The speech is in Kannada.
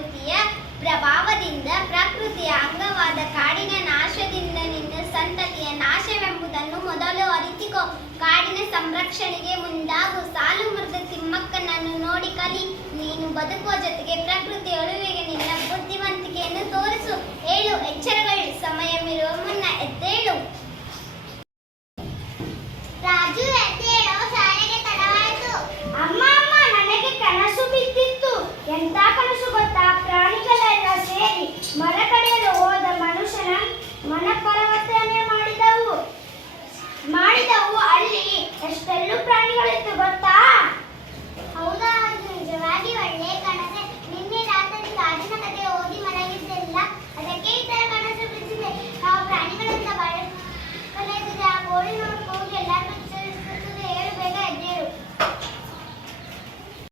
ಪ್ರಕೃತಿಯ ಪ್ರಭಾವದಿಂದ ಪ್ರಕೃತಿಯ ಅಂಗವಾದ ಕಾಡಿನ ನಾಶದಿಂದ ನಿನ್ನ ಸಂತತಿಯ ನಾಶವೆಂಬುದನ್ನು ಮೊದಲು ಅರಿತುಕೋ. ಕಾಡಿನ ಸಂರಕ್ಷಣೆಗೆ ಮುಂದಾಗು. ಸಾಲು ಮರದ ತಿಮ್ಮಕ್ಕನನ್ನು ನೋಡಿ ಕಲಿ. ನೀನು ಬದುಕುವ ಜೊತೆಗೆ ಪ್ರಕೃತಿ ಉಳಿವಿಗೆ ನಿನ್ನ ಬುದ್ಧಿವಂತಿಕೆಯನ್ನು ತೋರಿಸು. ಏಳು, ಎಚ್ಚರಗಳು. ಸಮಯ ಮೀರುವ ಮುನ್ನ ಎದ್ದೇಳು. ರಾಜು, ಎದ್ದೇಳೋ, ಶಾಲೆಗೆ ತಡವಾಯಿತು. ಅಮ್ಮ ಅಮ್ಮ, ನನಗೆ ಕನಸು ಬಿದ್ದಿತ್ತು. ಎಂತ ಕನಸು ಗೊತ್ತಾ? ಪ್ರಾಣಿಗಳೆಲ್ಲ ಸೇರಿ ಮರ ಕಡಿಯಲು ಹೋದ ಮನುಷ್ಯನ ಮನಪರಿವರ್ತನೆ ಮಾಡಿದವು. ಅಲ್ಲಿ ಎಷ್ಟೆಲ್ಲೂ ಪ್ರಾಣಿಗಳಿತ್ತು ಗೊತ್ತಾ? ಹೌದಾ? ನಿಜವಾಗಿ ಒಳ್ಳೆಯ ಕನಸೆ. ನಿನ್ನೆ ರಾತ್ರಿ ಕಾಡಿನ ಕಥೆ ಓದಿ ಮಲಗಿದ್ದಿಲ್ಲ, ಅದಕ್ಕೆ ಈ ತರ ಕನಸು ಬಿದ್ದಿದೆ. ನಾವು ಪ್ರಾಣಿಗಳಿಂದ ಕಲಿತಿದ್ದೆ. ಆ ಕೋಳಿ